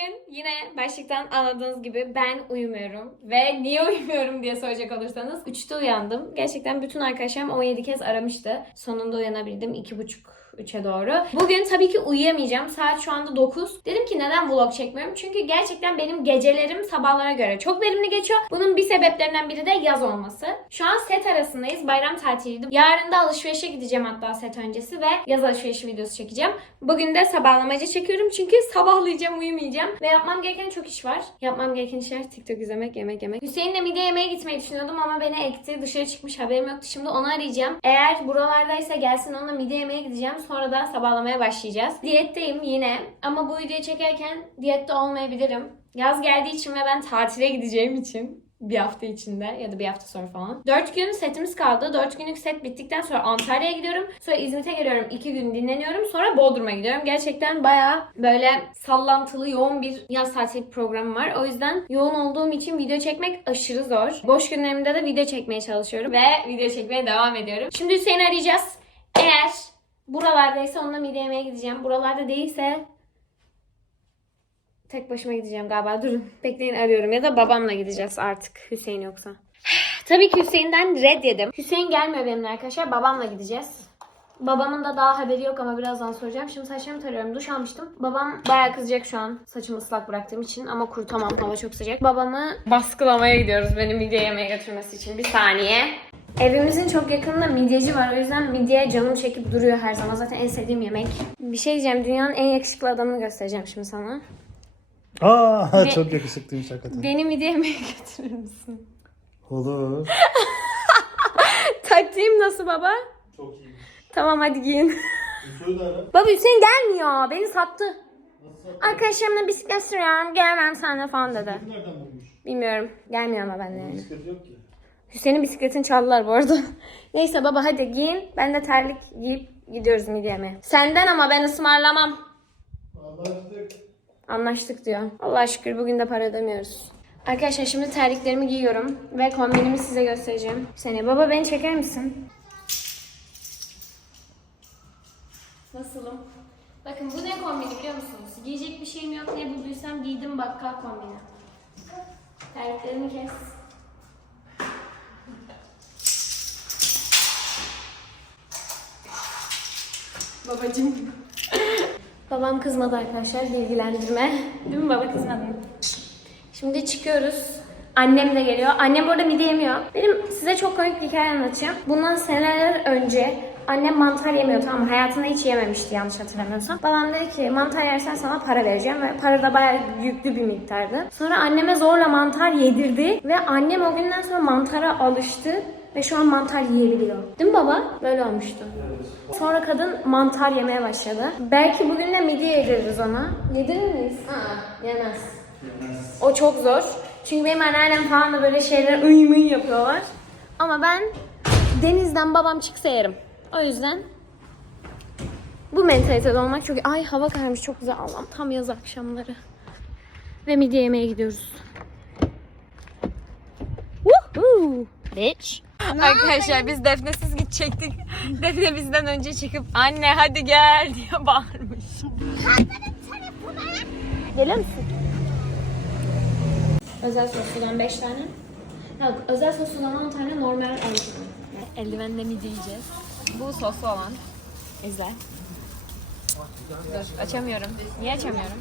Bugün yine başlıktan anladığınız gibi ben uyumuyorum. Ve niye uyumuyorum diye soracak olursanız 3'te uyandım. Gerçekten bütün arkadaşlarım 17 kez aramıştı. Sonunda uyanabildim 2.30 3'e doğru. Bugün tabii ki uyuyamayacağım. Saat şu anda 9. Dedim ki neden vlog çekmiyorum? Çünkü gerçekten benim gecelerim sabahlara göre çok verimli geçiyor. Bunun bir sebeplerinden biri de yaz olması. Şu an set arasındayız. Bayram tatiliydi. Yarın da alışverişe gideceğim hatta set öncesi ve yaz alışverişi videosu çekeceğim. Bugün de sabahlamacı çekiyorum çünkü sabahlayacağım, uyumayacağım. Ve yapmam gereken çok iş var. Yapmam gereken işler TikTok izlemek, yemek yemek. Hüseyin'le midye yemeye gitmeyi düşünüyordum ama beni ekti. Dışarı çıkmış haberim yoktu. Şimdi onu arayacağım. Eğer buralardaysa gelsin onunla midye yemeye gideceğim. Sonra da sabahlamaya başlayacağız. Diyetteyim yine ama bu videoyu çekerken diyette olmayabilirim. Yaz geldiği için ve ben tatile gideceğim için bir hafta içinde ya da bir hafta sonra falan. 4 gün setimiz kaldı. 4 günlük set bittikten sonra Antalya'ya gidiyorum. Sonra İzmit'e geliyorum. 2 gün dinleniyorum. Sonra Bodrum'a gidiyorum. Gerçekten bayağı böyle sallantılı yoğun bir yaz tatili programı var. O yüzden yoğun olduğum için video çekmek aşırı zor. Boş günlerimde de video çekmeye çalışıyorum. Ve video çekmeye devam ediyorum. Şimdi Hüseyin'i arayacağız. Eğer buralardaysa onunla midye yemeye gideceğim. Buralarda değilse Tek başıma gideceğim galiba. Durun. Bekleyin arıyorum. Ya da babamla gideceğiz artık. Hüseyin yoksa. Tabii ki Hüseyin'den red yedim. Hüseyin gelmiyor benimle arkadaşlar. Babamla gideceğiz. Babamın da daha haberi yok ama birazdan soracağım. Şimdi saçlarımı tarıyorum. Duş almıştım. Babam bayağı kızacak şu an. Saçımı ıslak bıraktığım için ama kurutamam. Hava çok sıcak. Babamı baskılamaya gidiyoruz beni midye yemeye götürmesi için. Bir saniye. Evimizin çok yakınında midyeci var. O yüzden midye canım çekip duruyor her zaman. Zaten en sevdiğim yemek. Bir şey diyeceğim. Dünyanın en yakışıklı adamını göstereceğim şimdi sana. Aa Ve- çok yakışıklıymış hakikaten. Beni midye yemeye götürür müsün? Olur. Taktiğim nasıl baba? Çok iyi. Tamam hadi giyin. Ara. baba Hüseyin gelmiyor. Beni sattı. Arkadaşlarımla bisiklet sürüyorum. Gelemem seninle falan dedi. Nereden bulmuş? Bilmiyorum. Gelmiyor ama benimle yani. Bisiklet yok ki. Hüseyin'in bisikletini çaldılar bu arada. Neyse baba hadi giyin. Ben de terlik giyip gidiyoruz midye yemeye. Senden ama ben ısmarlamam. Anlaştık. Anlaştık diyor. Allah'a şükür bugün de para ödemiyoruz. Arkadaşlar şimdi terliklerimi giyiyorum ve kombinimi size göstereceğim. Saniye baba beni çeker misin? Nasılım? Bakın bu ne kombini biliyor musunuz? Giyecek bir şeyim yok. Ne bulduysam giydim bakkal kombini. Terliklerimi kes. Babacım. Babam kızmadı arkadaşlar bilgilendirme. Değil mi baba kızmadı? Şimdi çıkıyoruz. Annem de geliyor. Annem burada midye yemiyor. Benim size çok komik bir hikaye anlatacağım. Bundan seneler önce annem mantar yemiyor tamam? Hayatında hiç yememişti yanlış hatırlamıyorsam. Babam dedi ki mantar yersen sana para vereceğim ve para da bayağı yüklü bir miktardı. Sonra anneme zorla mantar yedirdi ve annem o günden sonra mantara alıştı ve şu an mantar yiyebiliyor. Değil mi baba? Böyle olmuştu. Sonra kadın mantar yemeye başladı. Belki bugün de midye yediririz ona. Yedirir miyiz? Aa, yemez. O çok zor. Çünkü benim anneannem falan da böyle şeyler ıy mıy yapıyorlar. Ama ben denizden babam çıksa yerim. O yüzden bu mentalitede olmak çok iyi. Ay hava kararmış çok güzel Allah'ım tam yaz akşamları. Ve midye yemeye gidiyoruz. Woohoo! Bitch. Arkadaşlar biz Defne'siz gidecektik. Defne bizden önce çıkıp anne hadi gel diye bağırmış. Gelir misin? Özel sosludan 5 tane. Yok, özel sosludan 10 tane, normal 10 tane. Eldivenle midye yiyeceğiz. Bu soslu olan. İzle. Dur, açamıyorum. Niye açamıyorum?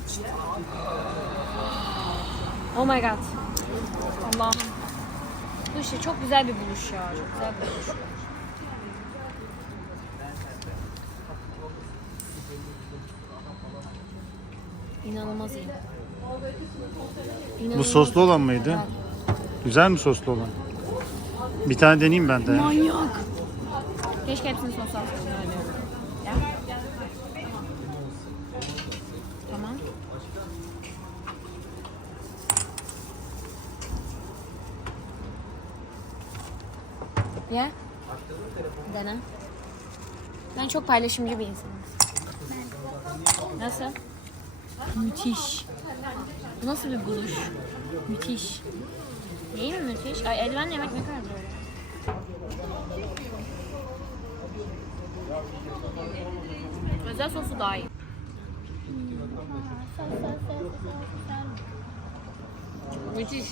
Oh my god. Allah'ım. Bu işte çok güzel bir buluş ya. Çok güzel bir buluş. İnanılmaz iyi. Bu İnanılmaz. soslu olan mıydı? Güzel mi soslu olan? Bir tane deneyeyim ben de. Manyak. Keşke hepsini sos. Ya. Tamam. Ya. Dene. Ben çok paylaşımcı bir insanım. Nasıl? Müthiş. Bu nasıl bir buluş? Müthiş. Değil mi müthiş? Ay eldiven yemek ne kadar zor. Özel sosu daha iyi. Müthiş.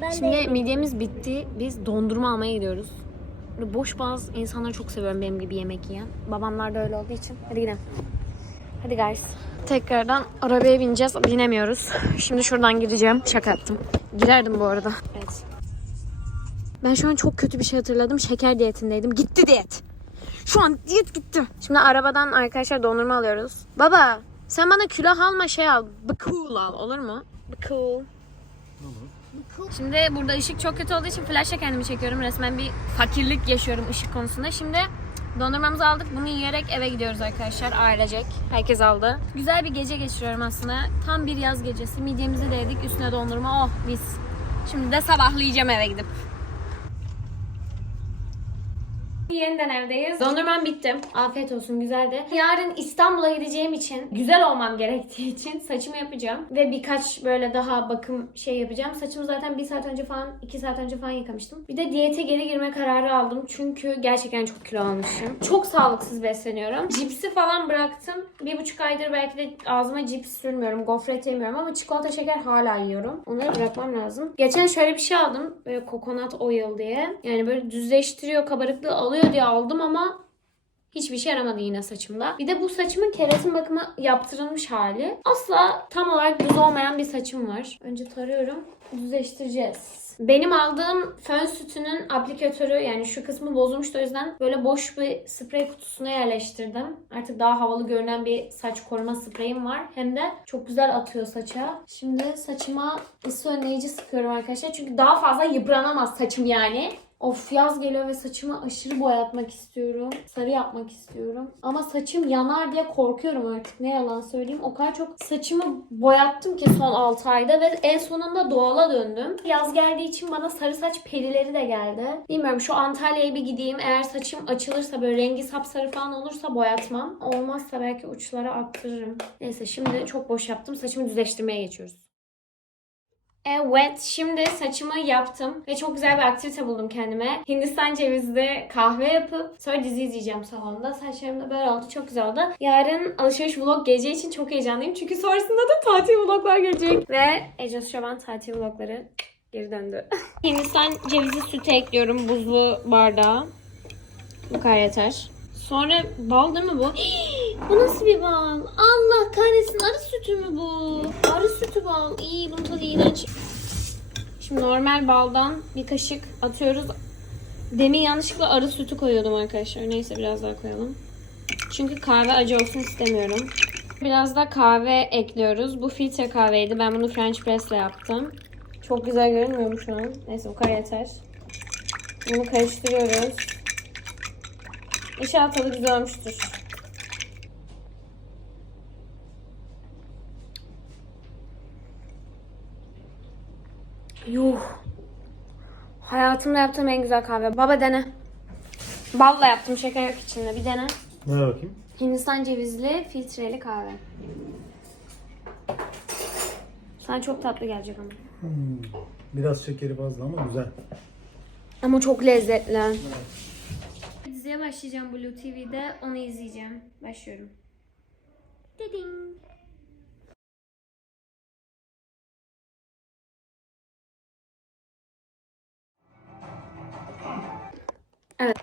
Ben Şimdi midyemiz bitti. Biz dondurma almaya gidiyoruz. Böyle boş bazı insanları çok seviyorum benim gibi yemek yiyen. Babamlar da öyle olduğu için. Hadi gidelim. Hadi guys. Tekrardan arabaya bineceğiz. Binemiyoruz. Şimdi şuradan gireceğim. Şaka yaptım. Girerdim bu arada. Evet. Ben şu an çok kötü bir şey hatırladım. Şeker diyetindeydim. Gitti diyet. Şu an diyet gitti. Şimdi arabadan arkadaşlar dondurma alıyoruz. Baba sen bana külah alma şey al. Cool al olur mu? Cool. Şimdi burada ışık çok kötü olduğu için flashla kendimi çekiyorum. Resmen bir fakirlik yaşıyorum ışık konusunda. Şimdi dondurmamızı aldık. Bunu yiyerek eve gidiyoruz arkadaşlar. Ailecek. Herkes aldı. Güzel bir gece geçiriyorum aslında. Tam bir yaz gecesi. Midyemizi de yedik. Üstüne dondurma. Oh mis. Şimdi de sabahlayacağım eve gidip. Yeniden evdeyiz. Dondurmam bitti. Afiyet olsun güzeldi. Yarın İstanbul'a gideceğim için, güzel olmam gerektiği için saçımı yapacağım. Ve birkaç böyle daha bakım şey yapacağım. Saçımı zaten bir saat önce falan, iki saat önce falan yıkamıştım. Bir de diyete geri girme kararı aldım. Çünkü gerçekten çok kilo almışım. Çok sağlıksız besleniyorum. Cipsi falan bıraktım. Bir buçuk aydır belki de ağzıma cips sürmüyorum. Gofret yemiyorum ama çikolata şeker hala yiyorum. Onları bırakmam lazım. Geçen şöyle bir şey aldım. Böyle coconut oil diye. Yani böyle düzleştiriyor, kabarıklığı alıyor diye aldım ama hiçbir şey yaramadı yine saçımda. Bir de bu saçımın keratin bakımı yaptırılmış hali. Asla tam olarak düz olmayan bir saçım var. Önce tarıyorum. Düzleştireceğiz. Benim aldığım fön sütünün aplikatörü yani şu kısmı bozulmuştu o yüzden böyle boş bir sprey kutusuna yerleştirdim. Artık daha havalı görünen bir saç koruma spreyim var. Hem de çok güzel atıyor saça. Şimdi saçıma ısı önleyici sıkıyorum arkadaşlar. Çünkü daha fazla yıpranamaz saçım yani. Of yaz geliyor ve saçımı aşırı boyatmak istiyorum. Sarı yapmak istiyorum. Ama saçım yanar diye korkuyorum artık. Ne yalan söyleyeyim. O kadar çok saçımı boyattım ki son 6 ayda ve en sonunda doğala döndüm. Yaz geldiği için bana sarı saç perileri de geldi. Bilmiyorum şu Antalya'ya bir gideyim. Eğer saçım açılırsa böyle rengi sapsarı falan olursa boyatmam. Olmazsa belki uçlara attırırım. Neyse şimdi çok boş yaptım. Saçımı düzleştirmeye geçiyoruz. Evet, şimdi saçımı yaptım ve çok güzel bir aktivite buldum kendime. Hindistan cevizli kahve yapıp sonra dizi izleyeceğim salonda. Saçlarım da böyle oldu, çok güzel oldu. Yarın alışveriş vlog geleceği için çok heyecanlıyım. Çünkü sonrasında da tatil vloglar gelecek. Ve Ece Şoban tatil vlogları geri döndü. Hindistan cevizi sütü ekliyorum buzlu bardağa. Bu kadar yeter. Sonra bal değil mi bu? bu nasıl bir bal? Allah kahretsin arı sütü mü bu? Arı sütü bal. İyi bunun tadı iğrenç. Şimdi normal baldan bir kaşık atıyoruz. Demin yanlışlıkla arı sütü koyuyordum arkadaşlar. Neyse biraz daha koyalım. Çünkü kahve acı olsun istemiyorum. Biraz da kahve ekliyoruz. Bu filtre kahveydi. Ben bunu French press ile yaptım. Çok güzel görünmüyor mu şu an? Neyse bu kadar yeter. Bunu karıştırıyoruz. İnşallah tadı güzel olmuştur. Yuh. Hayatımda yaptığım en güzel kahve. Baba dene. Balla yaptım şeker yok içinde. Bir dene. Ver bakayım. Hindistan cevizli filtreli kahve. Sana çok tatlı gelecek ama. Biraz şekeri fazla ama güzel. Ama çok lezzetli. Diziye başlayacağım Blue TV'de. Onu izleyeceğim. Başlıyorum. Dedin. Evet.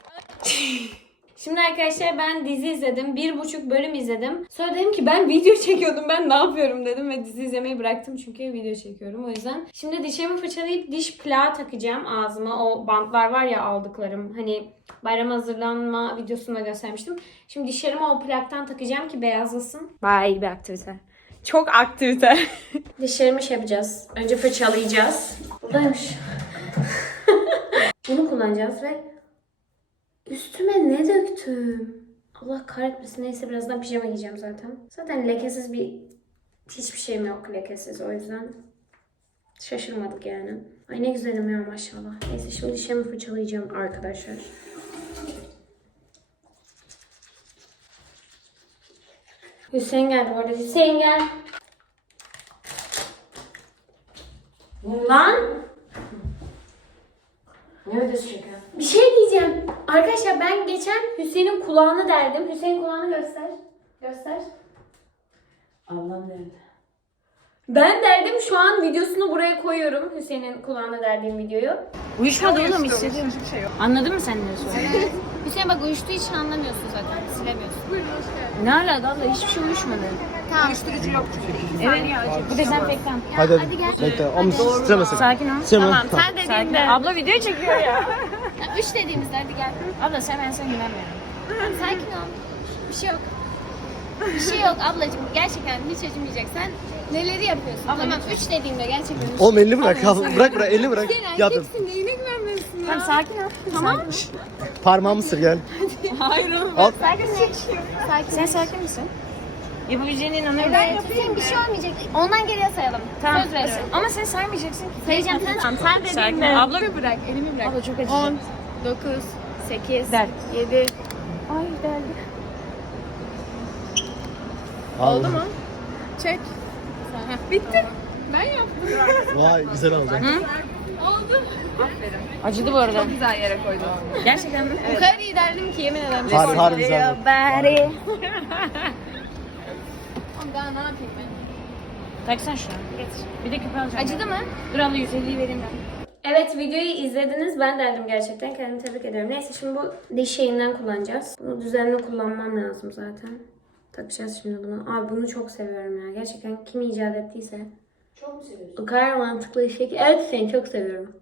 Şimdi arkadaşlar ben dizi izledim. Bir buçuk bölüm izledim. Sonra dedim ki ben video çekiyordum. Ben ne yapıyorum dedim ve dizi izlemeyi bıraktım çünkü video çekiyorum o yüzden. Şimdi dişimi fırçalayıp diş plağı takacağım ağzıma. O bantlar var ya aldıklarım. Hani bayram hazırlanma videosunda göstermiştim. Şimdi dişlerime o plaktan takacağım ki beyazlasın. Bayağı iyi bir aktivite. Çok aktivite. Dişlerimi şey yapacağız. Önce fırçalayacağız. Buradaymış. Bunu kullanacağız ve Üstüme ne döktüm? Allah kahretmesin. Neyse birazdan pijama giyeceğim zaten. Zaten lekesiz bir hiçbir şeyim yok lekesiz o yüzden. Şaşırmadık yani. Ay ne güzelim ya maşallah. Neyse şimdi dişlerimi fırçalayacağım arkadaşlar. Hüseyin geldi bu. Hüseyin gel. Lan. Ne ödesi şeker? Bir şey diyeceğim. Arkadaşlar ben geçen Hüseyin'in kulağını deldim. Hüseyin kulağını göster. Göster. Ablam nerede? Ben derdim şu an videosunu buraya koyuyorum. Hüseyin'in kulağına derdiğim videoyu. Uyuşmadı oğlum hissediyorum. Anladın mı sen ne söylüyorsun? Hüseyin bak uyuştuğu için anlamıyorsun zaten. Silemiyorsun. Ne alaka abla hiçbir şey uyuşmadı. Tamam. Evet bu dezenfektan. Hadi hadi. Bekle. Ama titremesin. Sakin ol. Tamam Tamam. sen Sakin. dediğinde. Abla video çekiyor ya. Üç dediğimizde hadi gel. abla sen ben sana güvenmiyorum. Sakin ol. Bir şey yok. Bir şey yok ablacığım. Gerçekten hiç acımayacaksan neleri yapıyorsun? tamam üç dediğimde gerçekten. Oğlum elini bırak. Bırak bırak elini bırak. Sen Yaptım. erkeksin neyine güvenmiyorsun ya? Tamam sakin ol. Tamam. Parmağımı sır gel. Hayır oğlum. Al. Sakinleş. Sakin. Sen sakin misin? Yapabileceğine inanıyorum. Evet, Hüseyin bir şey olmayacak. Ondan geriye sayalım. Tamam. Söz veriyorum. Ama sen saymayacaksın ki. Sayacağım sen. Tamam, sen Sakin dediğinde. ol. Abla Elimi bırak, elimi bırak. Abla çok acıcı. 10, 9, 8, Der. 7. Ay geldi. Oldu mu? Çek. Bitti. Ben yaptım. Vay güzel oldu. Oldu. Acıdı bu arada. Güzel yere koydum. Gerçekten mi? O kadar iyi derdim ki yemin ederim. Harbi harbi güzel. Bari. Daha ne yapayım ben? Taksan şunu. Getir. Bir de küpe alacağım. Acıdı mı? Dur abla 150'yi vereyim ben. Evet videoyu izlediniz. Ben derdim gerçekten. Kendimi tebrik ediyorum. Neyse şimdi bu diş şeyinden kullanacağız. Bunu düzenli kullanmam lazım zaten. Takacağız şimdi bunu. Abi bunu çok seviyorum ya. Gerçekten kim icat ettiyse. Çok mu seviyorsun? O kadar mantıklı şey. Evet seni çok seviyorum.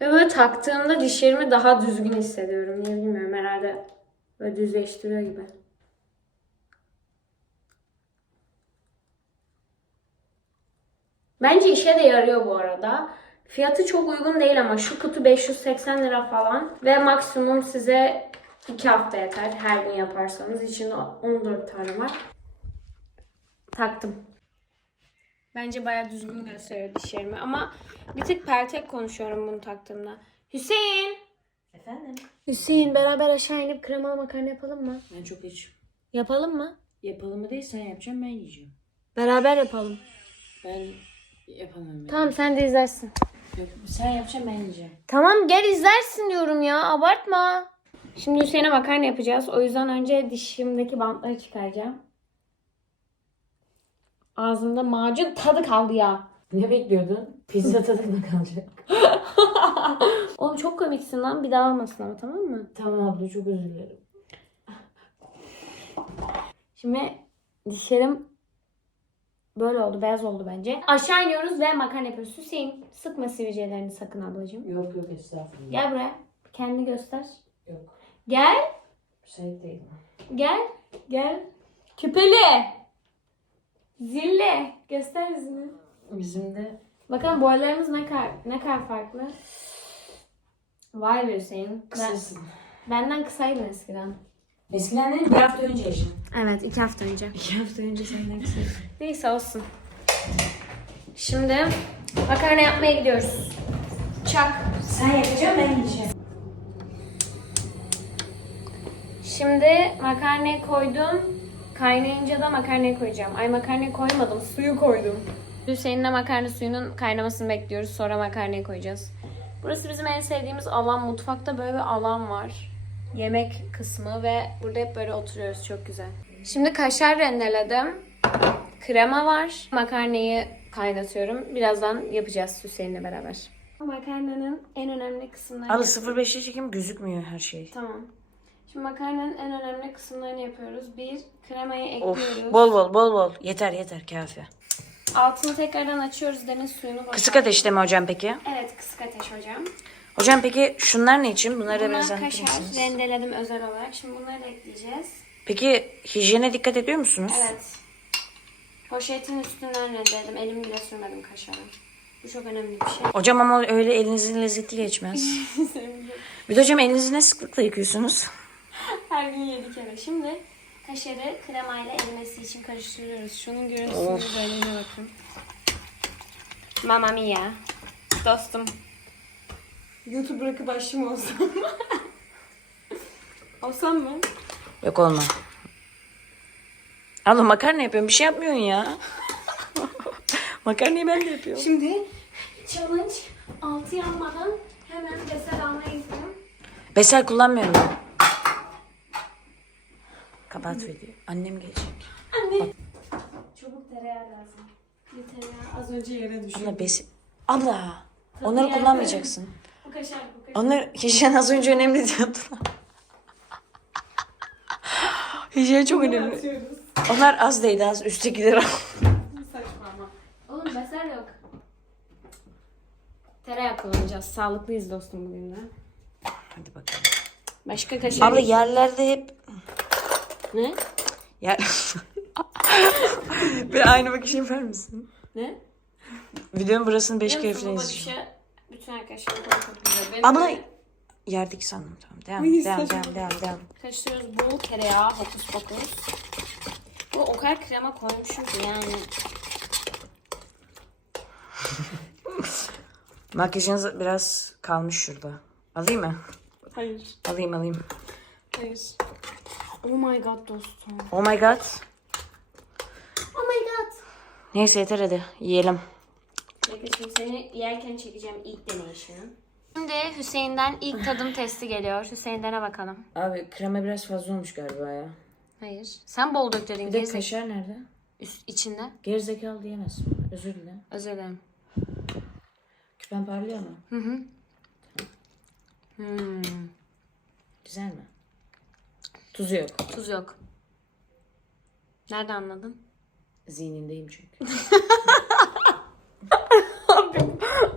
Ve böyle taktığımda dişlerimi daha düzgün hissediyorum. Niye bilmiyorum herhalde. Böyle düzleştiriyor gibi. Bence işe de yarıyor bu arada. Fiyatı çok uygun değil ama şu kutu 580 lira falan. Ve maksimum size 2 hafta yeter her gün yaparsanız. İçinde 14 tane var. Taktım. Bence bayağı düzgün gösteriyor dişlerimi ama bir tık pertek konuşuyorum bunu taktığımda. Hüseyin! Efendim? Hüseyin beraber aşağı inip kremalı makarna yapalım mı? Ben çok açım. Yapalım mı? Yapalım mı değil sen yapacaksın ben yiyeceğim. Beraber yapalım. Ben yapamam. ya. Tamam sen de izlersin. Yok, sen yapacaksın ben yiyeceğim. Tamam gel izlersin diyorum ya abartma. Şimdi Hüseyin'e makarna yapacağız. O yüzden önce dişimdeki bantları çıkaracağım. Ağzımda macun tadı kaldı ya. Ne bekliyordun? Pizza tadında kalacak. Oğlum çok komiksin lan. Bir daha olmasın ama tamam mı? Tamam abla çok özür dilerim. Şimdi dişlerim böyle oldu. Beyaz oldu bence. Aşağı iniyoruz ve makarna yapıyoruz. Hüseyin sıkma sivilcelerini sakın ablacığım. Yok yok estağfurullah. Gel buraya. Kendini göster. Yok. Gel. Müsait değilim. Gel. Gel. Küpeli. Zille. Göster yüzünü. Bizim de Bakalım boylarımız ne kadar ne kadar farklı. Vay be Hüseyin. Ben, kısasın. benden kısaydın eskiden. Eskiden değil bir hafta önce yaşadım. Evet iki hafta önce. İki hafta önce senden kısaydın. Neyse olsun. Şimdi makarna yapmaya gidiyoruz. Çak. Sen yapacaksın ben yiyeceğim. Şimdi makarnayı koydum. Kaynayınca da makarnayı koyacağım. Ay makarnayı koymadım. Suyu koydum. Hüseyin'le makarna suyunun kaynamasını bekliyoruz. Sonra makarnayı koyacağız. Burası bizim en sevdiğimiz alan. Mutfakta böyle bir alan var. Yemek kısmı ve burada hep böyle oturuyoruz. Çok güzel. Şimdi kaşar rendeledim. Krema var. Makarnayı kaynatıyorum. Birazdan yapacağız Hüseyin'le beraber. Makarnanın en önemli kısımları. Abla 05'e çekim gözükmüyor her şey. Tamam. Şimdi makarnanın en önemli kısımlarını yapıyoruz. Bir, kremayı Of ekliyoruz. bol bol bol bol. Yeter yeter kafi. Altını tekrardan açıyoruz. Deniz suyunu boşaltıyoruz. Kısık ateşte mi hocam peki? Evet, kısık ateş hocam. Hocam peki şunlar ne için? Bunları da biraz Bunlar anlatır kaşar. mısınız? Rendeledim özel olarak. Şimdi bunları da ekleyeceğiz. Peki hijyene dikkat ediyor musunuz? Evet. Poşetin üstünden rendeledim. Elimi bile sürmedim kaşarı. Bu çok önemli bir şey. Hocam ama öyle elinizin lezzeti geçmez. bir de hocam elinizi ne sıklıkla yıkıyorsunuz? Her gün yedi kere. Şimdi kaşarı kremayla erimesi için karıştırıyoruz. Şunun görüntüsünü böyle bakın. Mamma mia. Dostum. YouTube bırakıp aşçım olsam. olsam mı? Yok olma. Abla makarna yapıyorum bir şey yapmıyorsun ya. Makarnayı ben de yapıyorum. Şimdi challenge altı yanmadan hemen besel almaya gidiyorum. Besel kullanmıyorum ben. Kapat video. Annem gelecek. Çabuk tereyağı lazım. Bir tereyağı az önce yere düştü. Abla besi... Abla! Onları yerde. kullanmayacaksın. Bu kaşar bu kaşar. Onlar hijyen az önce önemli diyordun. hijyen çok önemli. Atıyoruz. Onlar az değdi az. Üsttekileri al. Saçma ama. Oğlum beser yok. Tereyağı kullanacağız. Sağlıklıyız dostum bugün de. Hadi bakalım. Başka kaşar. Abla yerlerde hep... Ne? Yer... Bir aynı bakışı yapar mısın? Ne? Videonun burasını beş Biliyor kere musun, falan izleyeceğim. bütün arkadaşlarım çok böyle yerdeki sandım tamam. Devam Ay, devam devam devam devam. Karıştırıyoruz bol tereyağı, hokus pokus. Bu o kadar krema koymuşum ki yani. Makyajınız biraz kalmış şurada. Alayım mı? Hayır. Alayım alayım. Hayır. Oh my god dostum. Oh my god. Oh my god. Neyse yeter hadi yiyelim. Bekle şimdi seni yerken çekeceğim ilk deneyişini. Şimdi Hüseyin'den ilk tadım testi geliyor. Hüseyin'dene bakalım. Abi krema biraz fazla olmuş galiba ya. Hayır. Sen bol dök dedin. Bir de Gerizek- kaşar nerede? Üst, içinde. Gerizekalı diyemezsin. Özür dilerim. Özür dilerim. Küpen parlıyor mu? Hı hı. Hmm. Güzel mi? Tuzu yok. Tuz yok. Nerede anladın? Zihnindeyim çünkü.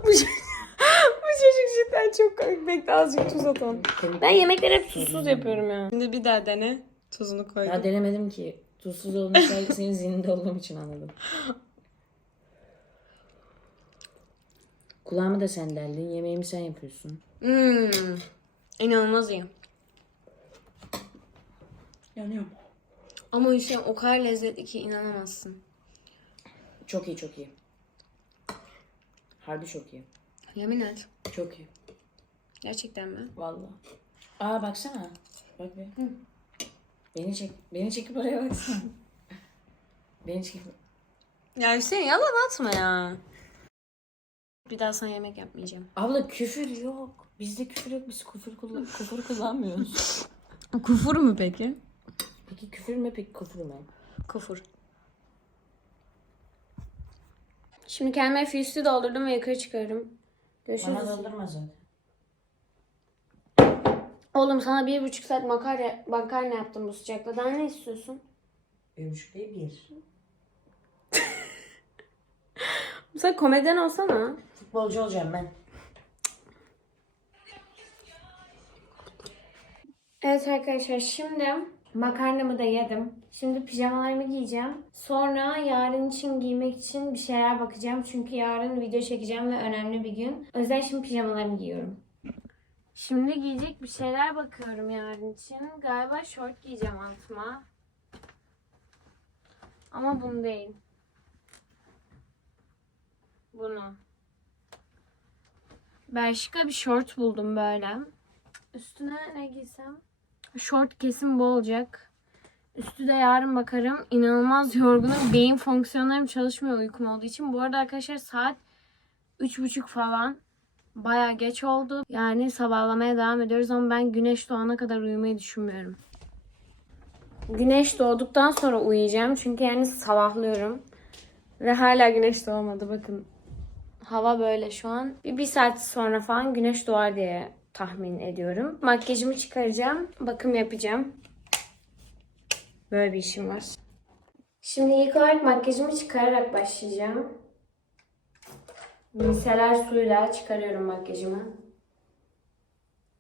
Bu çocuk cidden çok komik. Bekle azıcık tuz atalım. Ben yemekleri hep tuzsuz yapıyorum ya. Şimdi bir daha dene. Tuzunu koy. Daha denemedim ki. Tuzsuz olmuş senin zihninde olduğum için anladım. Kulağımı da sen deldin. Yemeğimi sen yapıyorsun. Hmm. İnanılmaz iyi. Yanıyorum. Ama Hüseyin o kadar lezzetli ki inanamazsın. Çok iyi çok iyi. Harbi çok iyi. Yemin et. Çok iyi. Gerçekten mi? Vallahi. Aa baksana. Bak bir. Beni çek. Beni çekip oraya baksana. Beni çekip. Ya Hüseyin yalan atma ya. Bir daha sana yemek yapmayacağım. Abla küfür yok. Bizde küfür yok. Biz küfür, kullan küfür kullanmıyoruz. Kufur mu peki? Peki küfür mü peki küfür mü? Kufur. Şimdi kendime füstü doldurdum ve yukarı çıkıyorum. Görüşürüz. Bana doldurma zaten. Oğlum sana bir buçuk saat makarna, makarna yaptım bu sıcakta. Daha ne istiyorsun? Bir buçuk değil bir. Sen komedyen olsana. Futbolcu olacağım ben. Evet arkadaşlar şimdi makarnamı da yedim. Şimdi pijamalarımı giyeceğim. Sonra yarın için giymek için bir şeyler bakacağım. Çünkü yarın video çekeceğim ve önemli bir gün. O yüzden şimdi pijamalarımı giyiyorum. Şimdi giyecek bir şeyler bakıyorum yarın için. Galiba şort giyeceğim altıma. Ama bunu değil. Bunu. Belçika bir şort buldum böyle. Üstüne ne giysem? Şort kesin bu olacak. Üstü de yarın bakarım. İnanılmaz yorgunum. Beyin fonksiyonlarım çalışmıyor uykum olduğu için. Bu arada arkadaşlar saat 3.30 falan. Baya geç oldu. Yani sabahlamaya devam ediyoruz ama ben güneş doğana kadar uyumayı düşünmüyorum. Güneş doğduktan sonra uyuyacağım. Çünkü yani sabahlıyorum. Ve hala güneş doğmadı bakın. Hava böyle şu an. Bir, bir saat sonra falan güneş doğar diye tahmin ediyorum. Makyajımı çıkaracağım. Bakım yapacağım. Böyle bir işim var. Şimdi ilk olarak makyajımı çıkararak başlayacağım. Miseler suyla çıkarıyorum makyajımı.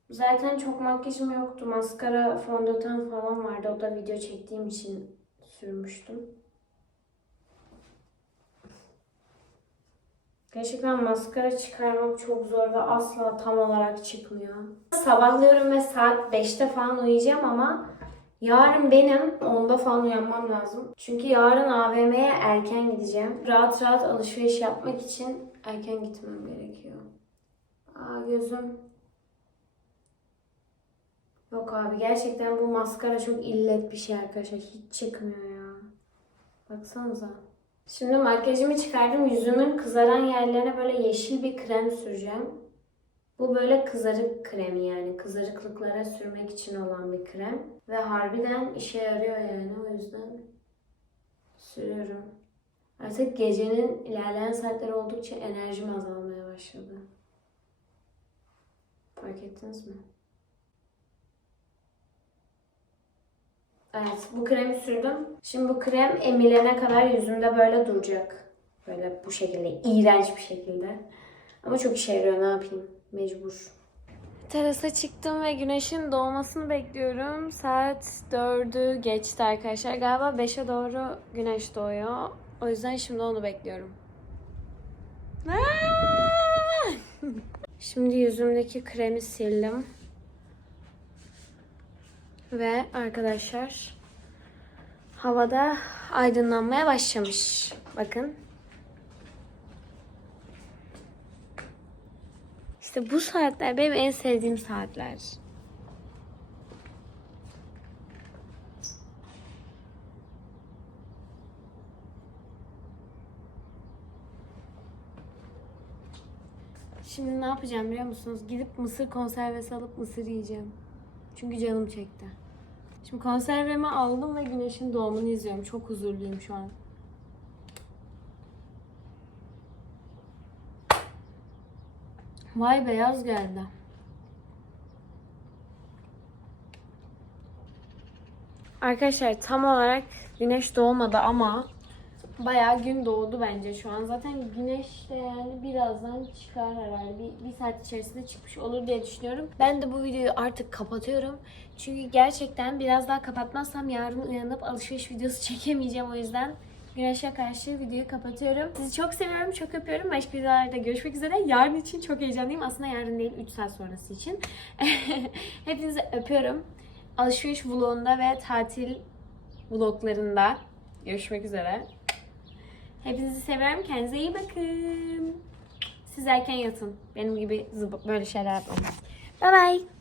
Zaten çok makyajım yoktu. Maskara, fondöten falan vardı. O da video çektiğim için sürmüştüm. Gerçekten maskara çıkarmak çok zor ve asla tam olarak çıkmıyor. Sabahlıyorum ve saat 5'te falan uyuyacağım ama yarın benim 10'da falan uyanmam lazım. Çünkü yarın AVM'ye erken gideceğim. Rahat rahat alışveriş yapmak için erken gitmem gerekiyor. Aa gözüm. Yok abi gerçekten bu maskara çok illet bir şey arkadaşlar. Hiç çıkmıyor ya. Baksanıza. Şimdi makyajımı çıkardım. Yüzümün kızaran yerlerine böyle yeşil bir krem süreceğim. Bu böyle kızarık kremi yani kızarıklıklara sürmek için olan bir krem. Ve harbiden işe yarıyor yani o yüzden sürüyorum. Artık gecenin ilerleyen saatleri oldukça enerjim azalmaya başladı. Fark ettiniz mi? Evet bu kremi sürdüm. Şimdi bu krem emilene kadar yüzümde böyle duracak. Böyle bu şekilde iğrenç bir şekilde. Ama çok işe yarıyor ne yapayım mecbur. Terasa çıktım ve güneşin doğmasını bekliyorum. Saat 4'ü geçti arkadaşlar. Galiba 5'e doğru güneş doğuyor. O yüzden şimdi onu bekliyorum. Şimdi yüzümdeki kremi sildim. Ve arkadaşlar havada aydınlanmaya başlamış. Bakın. İşte bu saatler benim en sevdiğim saatler. Şimdi ne yapacağım biliyor musunuz? Gidip mısır konservesi alıp mısır yiyeceğim. Çünkü canım çekti. Şimdi konservemi aldım ve güneşin doğumunu izliyorum. Çok huzurluyum şu an. Vay beyaz geldi. Arkadaşlar tam olarak güneş doğmadı ama bayağı gün doğdu bence şu an. Zaten güneş de yani birazdan çıkar herhalde. Bir, bir saat içerisinde çıkmış olur diye düşünüyorum. Ben de bu videoyu artık kapatıyorum. Çünkü gerçekten biraz daha kapatmazsam yarın uyanıp alışveriş videosu çekemeyeceğim. O yüzden güneşe karşı videoyu kapatıyorum. Sizi çok seviyorum, çok öpüyorum. Başka videolarda görüşmek üzere. Yarın için çok heyecanlıyım. Aslında yarın değil, 3 saat sonrası için. Hepinizi öpüyorum. Alışveriş vlogunda ve tatil vloglarında görüşmek üzere. Hepinizi seviyorum. Kendinize iyi bakın. Siz erken yatın. Benim gibi böyle şeyler yapmayın. Bye bye.